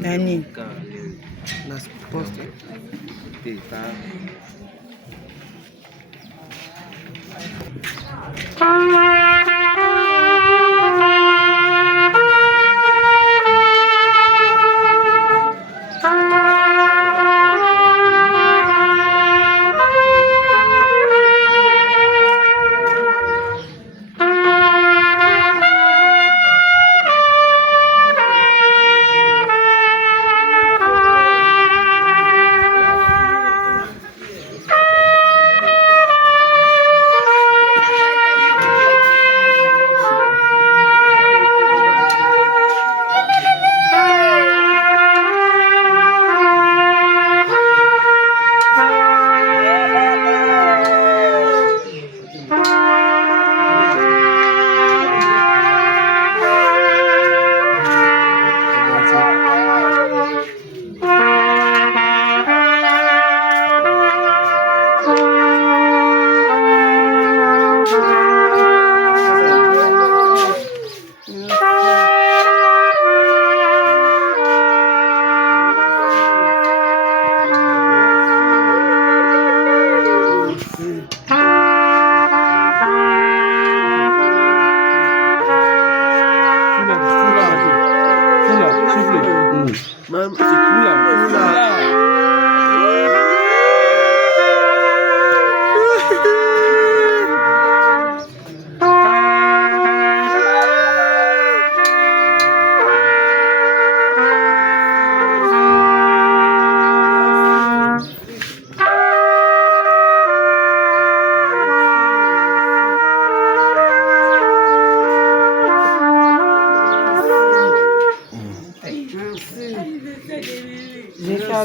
Nani? Nas poste.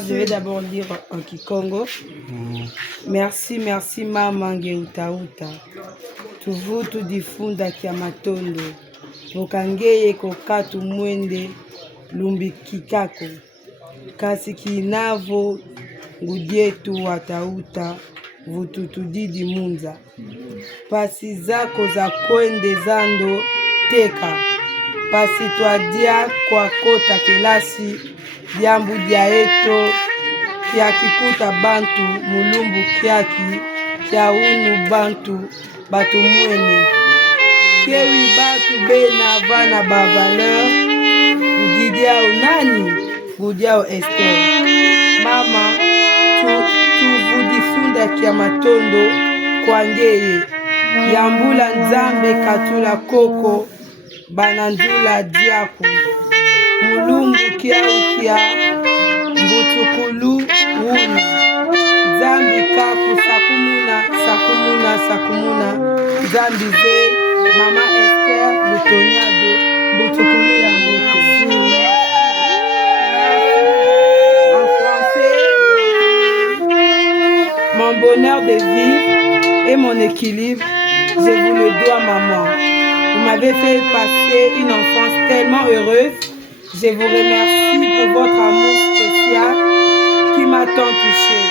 Je vais d'abord lire en Kikongo. Merci, merci mama ngeutauta tuvutu difunda kia matondo vokangeye kokatu mwende lumbikikako kasi kinavo ngudietu watauta vututudidi munza pasi zako za kwende zando teka pasi twadia kwa kota kelasi diambu dia eto kia kikuta bantu mulumbu kiaki kia unu bantu batu mwene kewi batu bena vana ba valeur ngudiao nani ngudiao Esther mama tuvudifunda kia matondo kwa ngeye yambula nzambe katula koko banandula diaku mulumbu kia mbutukulu wunu zambi kaku sakumuna zambi ze mama Esther lutoniado mbutukulu ya mbutu en français. Mon bonheur de vivre et mon équilibre, je vous le dois maman. Vous m'avez fait passer une enfance tellement heureuse. Je vous remercie pour votre amour spécial qui m'a tant touchée.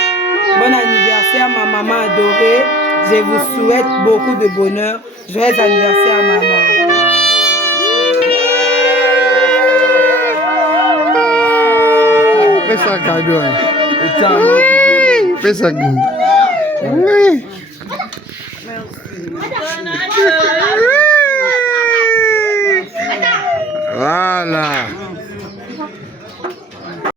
Bon anniversaire ma maman adorée. Je vous souhaite beaucoup de bonheur. Joyeux anniversaire maman. Fais ça cadeau. Fais ça cadeau. Oui. Voilà.